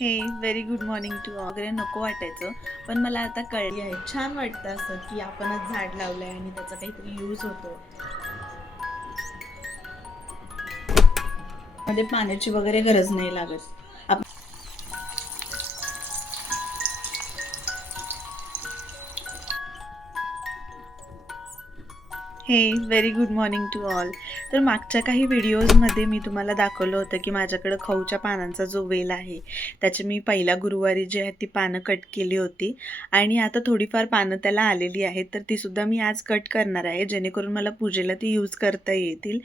हे very good morning to वगैरे नको वाटायचं. पण मला आता कळली आहे. छान वाटतं असं की आपणच झाड लावलं आहे आणि त्याचा काहीतरी यूज होतो. मध्ये पाण्याची वगैरे गरज नाही लागत. हे very good morning to all तर मागच्या काही व्हिडिओजमध्ये मी तुम्हाला दाखवलं होतं की माझ्याकडं खऊच्या पानांचा जो वेल आहे त्याचे मी पहिल्या गुरुवारी जी आहे ती पानं कट केली होती. आणि आता थोडीफार पानं त्याला आलेली आहेत तर तीसुद्धा मी आज कट करणार आहे जेणेकरून मला पूजेला ती यूज करता येतील.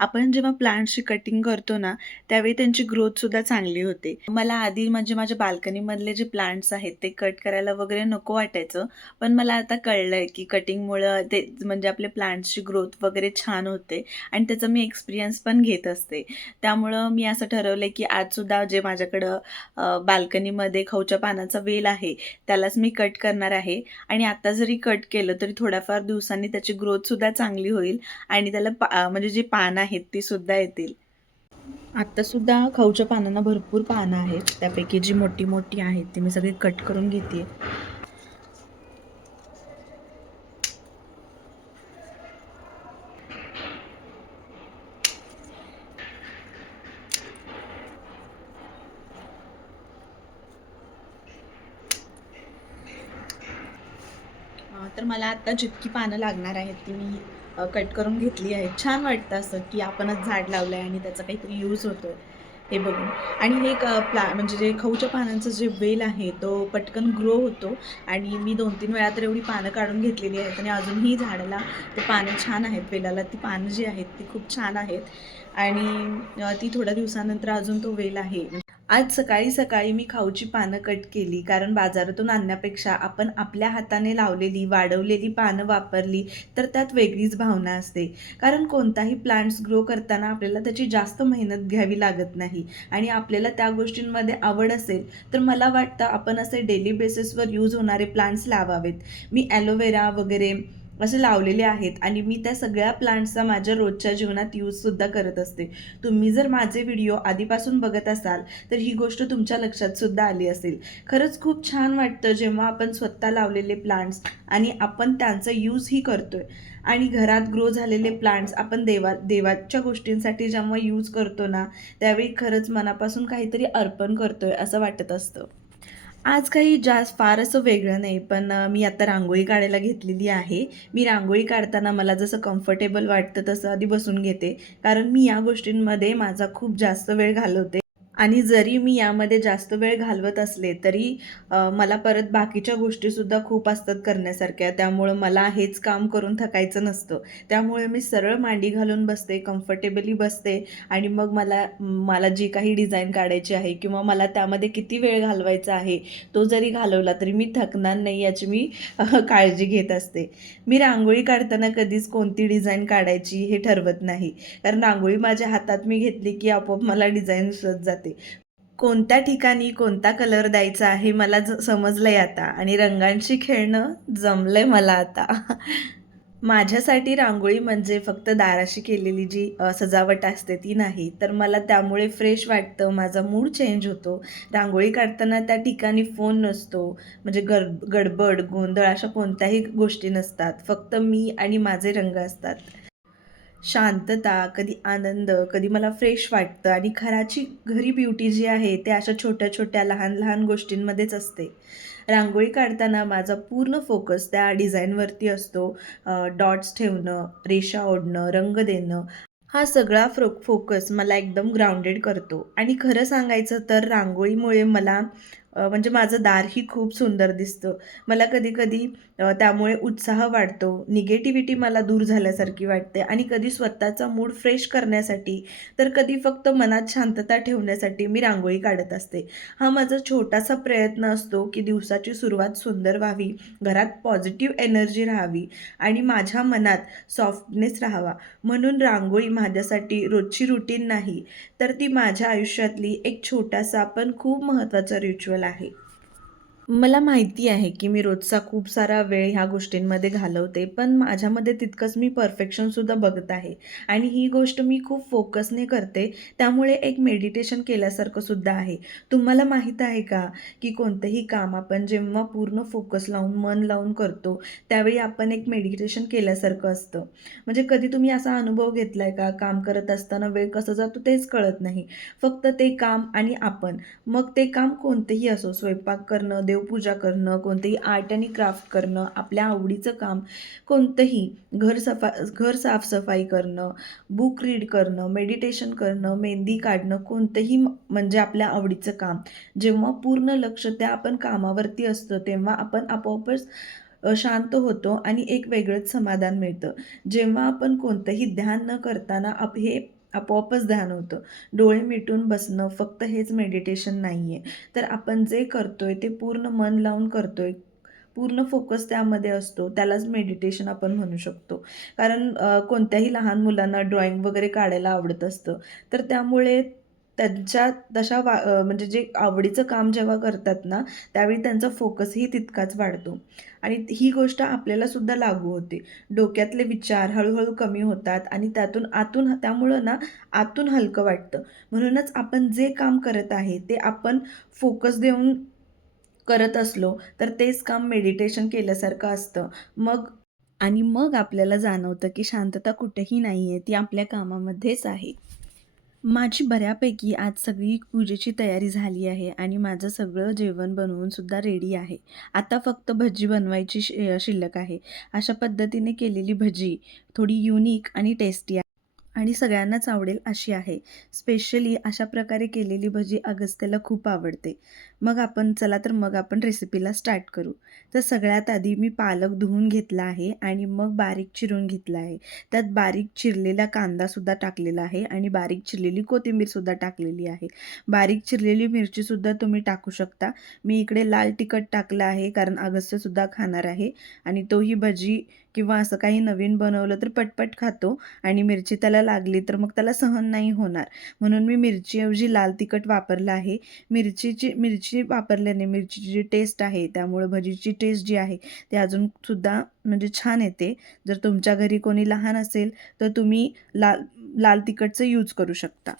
आपण जेव्हा प्लांट्सची कटिंग करतो ना त्यावेळी त्यांची ग्रोथसुद्धा चांगली होते. मला आधी म्हणजे माझ्या बाल्कनीमधले जे प्लांट्स आहेत ते कट करायला वगैरे नको वाटायचं पण मला आता कळलं आहे की कटिंगमुळं ते म्हणजे आपले प्लांट्स प्लांट्सची ग्रोथ वगैरे छान होते. आणि त्याचा मी एक्सपिरियन्स पण घेत असते. त्यामुळं मी असं ठरवलं आहे की आजसुद्धा जे माझ्याकडं बाल्कनीमध्ये खवच्या पानाचा वेल आहे त्यालाच मी कट करणार आहे. आणि आता जरी कट केलं तरी थोड्याफार दिवसांनी त्याची ग्रोथसुद्धा चांगली होईल आणि त्याला पा म्हणजे जी पानं आहेत ती सुद्धा येतील. आत्तासुद्धा खवच्या पानांना भरपूर पानं आहेत. त्यापैकी जी मोठी मोठी आहेत ती मी सगळी कट करून घेते तर मला आता जितकी पानं लागणार आहेत ती मी कट करून घेतली आहेत. छान वाटतं असं की आपणच झाड लावलं आहे आणि त्याचा काहीतरी यूज होतो आहे हे बघून. आणि हे एक प्ला म्हणजे जे खऊच्या पानांचं जे वेल आहे तो पटकन ग्रो होतो आणि मी दोन तीन वेळा तर एवढी पानं काढून घेतलेली आहेत आणि अजूनही झाडाला ते पानं छान आहेत. वेलाला ती पानं जी आहेत ती खूप छान आहेत. आणि ती थोड्या दिवसानंतर अजून तो वेल आहे. आज सकाळी सकाळी मी खाऊची पानं कट केली कारण बाजारातून आणण्यापेक्षा आपण आपल्या हाताने लावलेली वाढवलेली पानं वापरली तर त्यात वेगळीच भावना असते. कारण कोणताही प्लांट्स ग्रो करताना आपल्याला त्याची जास्त मेहनत घ्यावी लागत नाही आणि आपल्याला त्या गोष्टींमध्ये आवड असेल तर मला वाटतं आपण असे डेली बेसिसवर यूज होणारे प्लांट्स लावावेत. मी ॲलोवेरा वगैरे असे लावलेले आहेत. आणि मी त्या सगळ्या प्लांट्सचा माझ्या रोजच्या जीवनात यूजसुद्धा करत असते. तुम्ही जर माझे व्हिडिओ आधीपासून बघत असाल तर ही गोष्ट तुमच्या लक्षातसुद्धा आली असेल. खरंच खूप छान वाटतं जेव्हा आपण स्वतः लावलेले प्लांट्स आणि आपण त्यांचा यूजही करतोय. आणि घरात ग्रो झालेले प्लांट्स आपण देवा देवाच्या गोष्टींसाठी जेव्हा यूज करतो ना त्यावेळी खरंच मनापासून काहीतरी अर्पण करतोय असं वाटत असतं. आज काही जास्त फार असं वेगळं नाही पण मी आता रांगोळी काढायला घेतलेली आहे. मी रांगोळी काढताना मला जसं कम्फर्टेबल वाटतं तसं आधी बसून घेते. कारण मी या गोष्टींमध्ये माझा खूप जास्त वेळ घालवते. आणि जरी मी यामध्ये जास्त वेळ घालवत असले तरी मला परत बाकीच्या गोष्टीसुद्धा खूप असतात करण्यासारख्या. त्यामुळं मला हेच काम करून थकायचं नसतं. त्यामुळे मी सरळ मांडी घालून बसते कम्फर्टेबली बसते आणि मग मला मला जी काही डिझाईन काढायची आहे किंवा मला त्यामध्ये किती वेळ घालवायचा आहे तो जरी घालवला तरी मी थकणार नाही याची मी काळजी घेत असते. मी रांगोळी काढताना कधीच कोणती डिझाईन काढायची हे ठरवत नाही. कारण रांगोळी माझ्या हातात मी घेतली की आपोआप मला डिझाईन सुचत जाते कोणत्या ठिकाणी कोणता कलर द्यायचा आहे मला ज समजलंय आता आणि रंगांशी खेळणं जमलंय मला आता. माझ्यासाठी रांगोळी म्हणजे फक्त दाराशी केलेली जी सजावट असते ती नाही तर मला त्यामुळे फ्रेश वाटतं माझा मूड चेंज होतो. रांगोळी काढताना त्या ठिकाणी फोन नसतो म्हणजे गर गडबड गोंधळ अशा कोणत्याही गोष्टी नसतात. फक्त मी आणि माझे रंग असतात. शांतता कधी आनंद कधी मला फ्रेश वाटतं. आणि खराची घरी ब्युटी जी आहे ते अशा छोट्या छोट्या लहान लहान गोष्टींमध्येच असते. रांगोळी काढताना माझा पूर्ण फोकस त्या डिझाईनवरती असतो. डॉट्स ठेवणं रेषा ओढणं रंग देणं. हा सगळा फ्रो फोकस मला एकदम ग्राउंडेड करतो. आणि खरं सांगायचं तर रांगोळीमुळे मला म्हणजे माझं दारही खूप सुंदर दिसतं. मला कधीकधी त्यामुळे उत्साह वाढतो. निगेटिव्हिटी मला दूर झाल्यासारखी वाटते. आणि कधी स्वतःचा मूड फ्रेश करण्यासाठी तर कधी फक्त मनात शांतता ठेवण्यासाठी मी रांगोळी काढत असते. हा माझा छोटासा प्रयत्न असतो की दिवसाची सुरुवात सुंदर व्हावी घरात पॉझिटिव्ह एनर्जी राहावी आणि माझ्या मनात सॉफ्टनेस राहावा. म्हणून रांगोळी माझ्यासाठी रोजची रुटीन नाही तर ती माझ्या आयुष्यातली एक छोटासा पण खूप महत्त्वाचा रिच्युअल आहे मला माहिती आहे की मी रोजचा खूप सारा वेळ ह्या गोष्टींमध्ये घालवते पण माझ्यामध्ये तितकंच मी परफेक्शनसुद्धा बघत आहे. आणि ही गोष्ट मी खूप फोकसने करते त्यामुळे एक मेडिटेशन केल्यासारखं सुद्धा आहे. तुम्हाला माहीत आहे का की कोणतंही काम आपण जेव्हा पूर्ण फोकस लावून मन लावून करतो त्यावेळी आपण एक मेडिटेशन केल्यासारखं असतं. म्हणजे कधी तुम्ही असा अनुभव घेतला आहे का? काम करत असताना वेळ कसं जातो तेच कळत नाही. फक्त ते काम आणि आपण. मग ते काम कोणतेही असो स्वयंपाक करणं देवपूजा करणं कोणतंही आर्ट आणि क्राफ्ट करणं आपल्या आवडीचं काम कोणतंही घर सफा घर साफसफाई करणं बुक रीड करणं मेडिटेशन करणं मेहंदी काढणं कोणतंही म- म्हणजे आपल्या आवडीचं काम. जेव्हा पूर्ण लक्ष त्या आपण कामावरती असतं तेव्हा आपण आपोआपच शांत होतो आणि एक वेगळंच समाधान मिळतं. जेव्हा आपण कोणतंही ध्यान न करताना आप हे आपोआपच ध्यान होतं. डोळे मिटून बसणं फक्त हेच मेडिटेशन नाही आहे तर आपण जे करतो आहे ते पूर्ण मन लावून करतो आहे पूर्ण फोकस त्यामध्ये असतो. त्यालाच मेडिटेशन आपण म्हणू शकतो. कारण कोणत्याही लहान मुलांना ड्रॉइंग वगैरे काढायला आवडत असतं. तर त्यामुळे त्यांच्या तशा वा म्हणजे जे आवडीचं काम जेव्हा करतात ना त्यावेळी त्यांचा फोकसही तितकाच वाढतो. आणि ही गोष्ट आपल्यालासुद्धा लागू होते. डोक्यातले विचार हळूहळू कमी होतात आणि त्यातून आतून त्यामुळं ना आतून हलकं वाटतं. म्हणूनच आपण जे काम करत आहे ते आपण फोकस देऊन करत असलो तर तेच काम मेडिटेशन केल्यासारखं असतं. मग आणि मग आपल्याला जाणवतं की शांतता कुठेही नाही आहे ती आपल्या कामामध्येच आहे. माझी बऱ्यापैकी आज सगळी पूजेची तयारी झाली आहे आणि माझं सगळं जेवण बनवून सुद्धा रेडी आहे. आता फक्त भजी बनवायची शि शिल्लक आहे. अशा पद्धतीने केलेली भजी थोडी युनिक आणि टेस्टी आहे. आणि सगळ्यांनाच आवडेल अशी आहे. स्पेशली अशा प्रकारे केलेली भजी अगस्त्याला खूप आवडते. मग आपण चला तर मग आपण रेसिपीला स्टार्ट करू. तर सगळ्यात आधी मी पालक धुवून घेतला आहे आणि मग बारीक चिरून घेतला आहे. त्यात बारीक चिरलेला कांदासुद्धा टाकलेला आहे आणि बारीक चिरलेली कोथिंबीरसुद्धा टाकलेली आहे. बारीक चिरलेली मिरचीसुद्धा तुम्ही टाकू शकता. मी इकडे लाल तिखट टाकलं आहे कारण अगस्त्यसुद्धा खाणार आहे. आणि तोही भजी किंवा असं काही नवीन बनवलं तर पटपट खातो आणि मिरची त्याला लागली तर मग त्याला सहन नाही होणार. म्हणून मी मिरचीऐवजी लाल तिखट वापरलं आहे. मिरचीची मिरची वापरल्याने मिरचीची जी टेस्ट आहे त्यामुळे भजीची टेस्ट जी आहे ती अजून सुद्धा म्हणजे छान येते. जर तुमच्या घरी कोणी लहान असेल तर तुम्ही लाल लाल तिखटचं यूज करू शकता.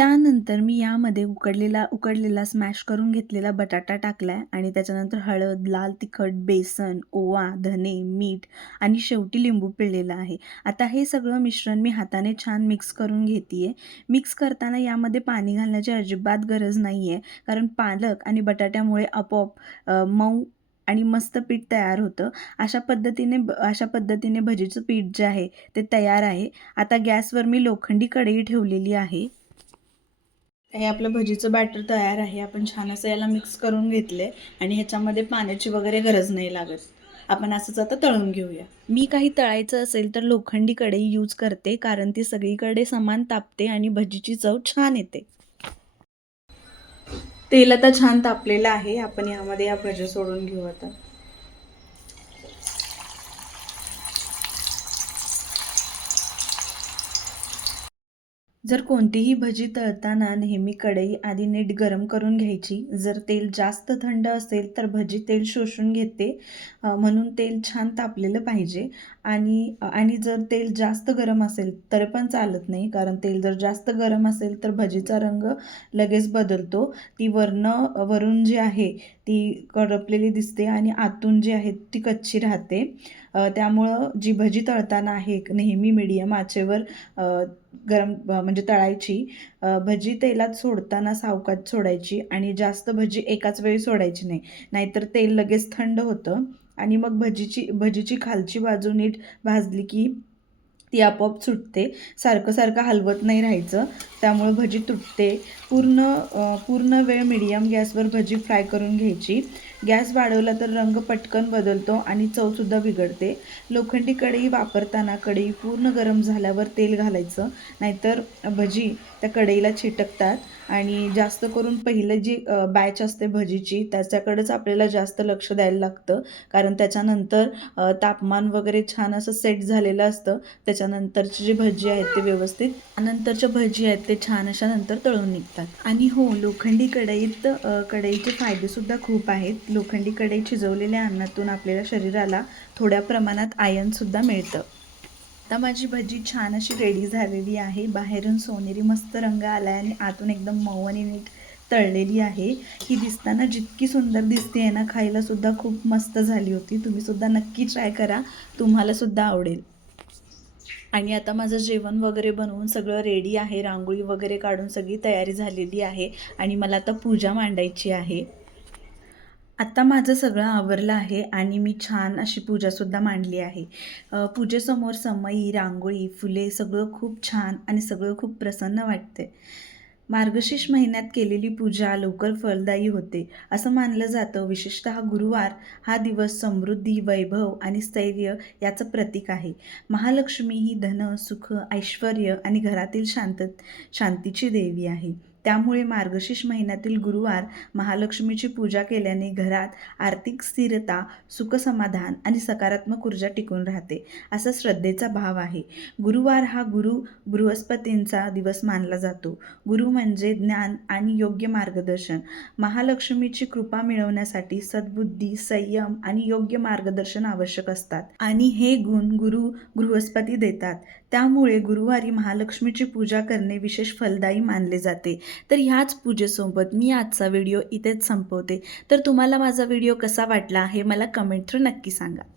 त्यानंतर मी यामध्ये उकडलेला उकडलेला स्मॅश करून घेतलेला बटाटा टाकला आहे आणि त्याच्यानंतर हळद लाल तिखट बेसन ओवा धने मीठ आणि शेवटी लिंबू पिळलेला आहे. आता हे सगळं मिश्रण मी हाताने छान मिक्स करून घेते आहे मिक्स करताना यामध्ये पाणी घालण्याची अजिबात गरज नाही आहे कारण पालक आणि बटाट्यामुळे आपोआप मऊ आणि मस्त पीठ तयार होतं. अशा पद्धतीने ब अशा पद्धतीने भजीचं पीठ जे आहे ते तयार आहे. आता गॅसवर मी लोखंडी कढई ठेवलेली आहे. हे आपलं भजीचं बॅटर तयार आहे. आपण छान असं याला मिक्स करून घेतले आणि ह्याच्यामध्ये पाण्याची वगैरे गरज नाही लागत. आपण असंच आता तळून घेऊया. मी काही तळायचं असेल तर लोखंडी कढई यूज करते कारण ती सगळीकडे समान तापते आणि भजीची चव छान येते. तेल आता छान तापलेलं आहे. आपण यामध्ये या भज्या सोडून घेऊ आता. जर कोणतीही भजी तळताना नेहमी कढई आधी नीट गरम करून घ्यायची जर तेल जास्त थंड असेल तर भजी तेल शोषून घेते म्हणून तेल छान तापलेलं पाहिजे. आणि आणि जर तेल जास्त गरम असेल तर पण चालत नाही कारण तेल जर जास्त गरम असेल तर भजीचा रंग लगेच बदलतो. ती वरनं वरून जी आहे ती करपलेली दिसते आणि आतून जी आहे ती कच्ची राहते. त्यामुळं जी भजी तळताना आहे नेहमी मीडियम आचेवर गरम म्हणजे तळायची. भजी तेलात सोडताना सावकाश सोडायची आणि जास्त भजी एकाच वेळी सोडायची नाही. नाहीतर तेल लगेच थंड होतं आणि मग भजीची भजीची खालची बाजू नीट भाजली की ती आपोआप सुटते. सारखं सारखं हलवत नाही राहायचं. त्यामुळं भजी तुटते. पूर्ण पूर्ण वेळ मिडियम गॅसवर भजी फ्राय करून घ्यायची. गॅस वाढवला तर रंग पटकन बदलतो आणि चवसुद्धा बिघडते. लोखंडी कढई वापरताना कढई पूर्ण गरम झाल्यावर तेल घालायचं. नाहीतर भजी त्या कढईला छिटकतात आणि जास्त करून पहिलं जी बॅच असते भजीची त्याच्याकडेच आपल्याला जास्त लक्ष द्यायला लागतं. कारण त्याच्यानंतर तापमान वगैरे छान असं सेट झालेलं असतं. त्याच्यानंतरची जी भजी आहेत ते व्यवस्थित. नंतरच्या भजी आहेत ते छान अशा नंतर तळून निघतात. आणि हो लोखंडी कढईत कढईचे फायदेसुद्धा खूप आहेत. लोखंडी कढई शिजवलेल्या अन्नातून आपल्याला शरीराला थोड्या प्रमाणात आयनसुद्धा मिळतं. आता माझी भजी छान अशी रेडी झालेली आहे. बाहेरून सोनेरी मस्त रंग आला आहे आणि आतून एकदम मऊ आणि नीट तळलेली आहे. ही दिसताना जितकी सुंदर दिसते आहे ना खायला सुद्धा खूप मस्त झाली होती. तुम्ही सुद्धा नक्की ट्राय करा. तुम्हाला सुद्धा आवडेल. आणि आता माझं जेवण वगैरे बनवून सगळं रेडी आहे. रांगोळी वगैरे काढून सगळी तयारी झालेली आहे. आणि मला आता पूजा मांडायची आहे. आत्ता माझं सगळं आवरलं आहे आणि मी छान अशी पूजासुद्धा मांडली आहे. पूजेसमोर समई रांगोळी फुले सगळं खूप छान आणि सगळं खूप प्रसन्न वाटते मार्गशीर्ष महिन्यात केलेली पूजा लवकर फलदायी होते असं मानलं जातं. विशेषतः गुरुवार हा दिवस समृद्धी वैभव आणि स्थैर्य याचं प्रतीक आहे. महालक्ष्मी ही धन सुख ऐश्वर आणि घरातील शांत शांतीची देवी आहे. त्यामुळे मार्गशीर्ष महिन्यातील गुरुवार महालक्ष्मीची पूजा केल्याने घरात आर्थिक स्थिरता सुखसमाधान आणि सकारात्मक ऊर्जा टिकून राहते असा श्रद्धेचा भाव आहे. गुरुवार हा गुरु बृहस्पतींचा दिवस मानला जातो. गुरु म्हणजे ज्ञान आणि योग्य मार्गदर्शन. महालक्ष्मीची कृपा मिळवण्यासाठी सद्बुद्धी संयम आणि योग्य मार्गदर्शन आवश्यक असतात. आणि हे गुण गुरु बृहस्पती देतात. त्यामुळे गुरुवारी महालक्ष्मीची पूजा करणे विशेष फलदायी मानले जाते. तर ह्याच पूजेसोबत मी आजचा व्हिडिओ इथेच संपवते. तर तुम्हाला माझा व्हिडिओ कसा वाटला हे मला कमेंट थ्रू नक्की सांगा.